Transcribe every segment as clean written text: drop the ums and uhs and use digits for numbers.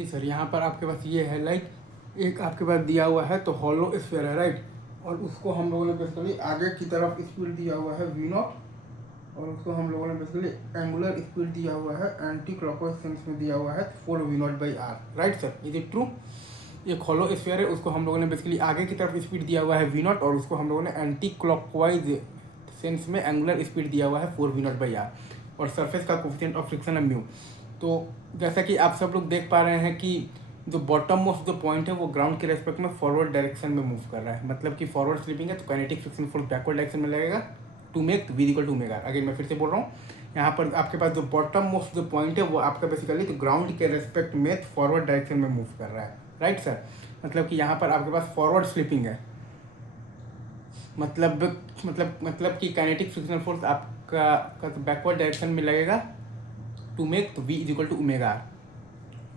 जी sir, यहाँ पर आपके पास ये है लाइक एक आपके पास दिया हुआ है तो हॉलो स्फीयर है राइट, और उसको हम लोगों ने बेसिकली आगे की तरफ स्पीड दिया हुआ है v नॉट, और उसको हम लोगों ने बेसिकली एंगुलर स्पीड दिया हुआ है एंटी क्लॉकवाइज सेंस में दिया हुआ है 4v0/r right sir, is it true. एक हॉलो स्फीयर है, उसको हम लोगों ने बेसिकली आगे की तरफ स्पीड दिया हुआ है v नॉट, और उसको हम लोगों ने एंटी क्लॉकवाइज सेंस में एंगुलर स्पीड दिया हुआ है 4v0/r, और सरफेस का कोफिशिएंट ऑफ फ्रिक्शन है म्यू। तो जैसा कि आप सब लोग देख पा रहे हैं कि जो बॉटम मोस्ट जो पॉइंट है वो ग्राउंड के रेस्पेक्ट में फॉरवर्ड डायरेक्शन में मूव कर रहा है, मतलब कि फॉरवर्ड स्लिपिंग है तो kinetic friction force backward direction में लगेगा to make v equal to omega. अगर मैं फिर से बोल रहा हूँ, यहाँ पर आपके पास जो बॉटम मोस्ट जो पॉइंट है वो आपका बेसिकली तो ग्राउंड के रेस्पेक्ट में फॉरवर्ड डायरेक्शन में मूव कर रहा है राइट सर। मतलब कि यहाँ पर आपके पास फॉरवर्ड स्लिपिंग है, मतलब कि काइनेटिक फ्रिक्शनल फोर्स आपका बैकवर्ड डायरेक्शन में लगेगा टू मेक तो v equal to omega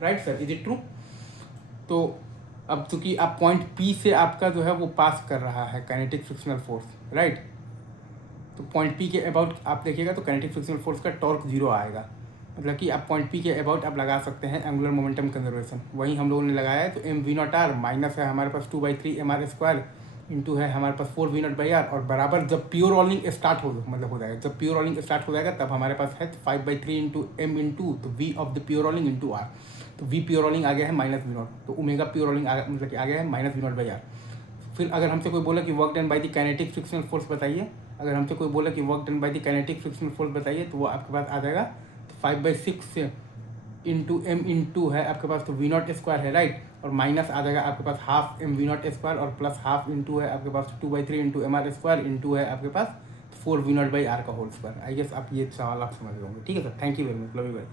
right sir, is it true. तो अब चूंकि आप पॉइंट P से आपका जो है वो पास कर रहा है काइनेटिक फ्रिक्शनल फोर्स राइट, तो पॉइंट P के अबाउट आप देखिएगा तो काइनेटिक फ्रिक्शनल फोर्स का टॉर्क 0 आएगा, मतलब कि आप पॉइंट P के अबाउट आप लगा सकते हैं एंगुलर मोमेंटम कंजर्वेशन, वही हम लोगों ने लगाया है। तो mv0r माइनस है हमारे पास 2/3 mr² इंटू है हमारे पास 4v0/r, और बराबर जब प्योर रोलिंग स्टार्ट हो मतलब हो जाएगा, जब प्योर रोलिंग स्टार्ट हो जाएगा तब हमारे पास है 5/3 इंटू m इंटू तो v of the pure rolling into r, तो v प्योर रोलिंग आ गया है -v0, तो ओमेगा प्योर रोलिंग मतलब कि आ गया है -v0/r। फिर अगर हमसे कोई बोला कि work done by the kinetic frictional force बताइए, अगर हमसे कोई बोला कि work done by the kinetic frictional force बताइए, तो वो आपके पास आ जाएगा 5/6 इंटू एम इंटू है आपके पास तो v0² है राइट, और माइनस आ जाएगा आपके पास हाफ mv0² और प्लस हाफ इंटू है आपके पास 2/3 इंटू mr² इंटू है आपके पास 4v0/r का होल स्क्वायर। आई गेस आप ये सवाल आप समझ लोगे, ठीक है sir, thank you very much, love you guys.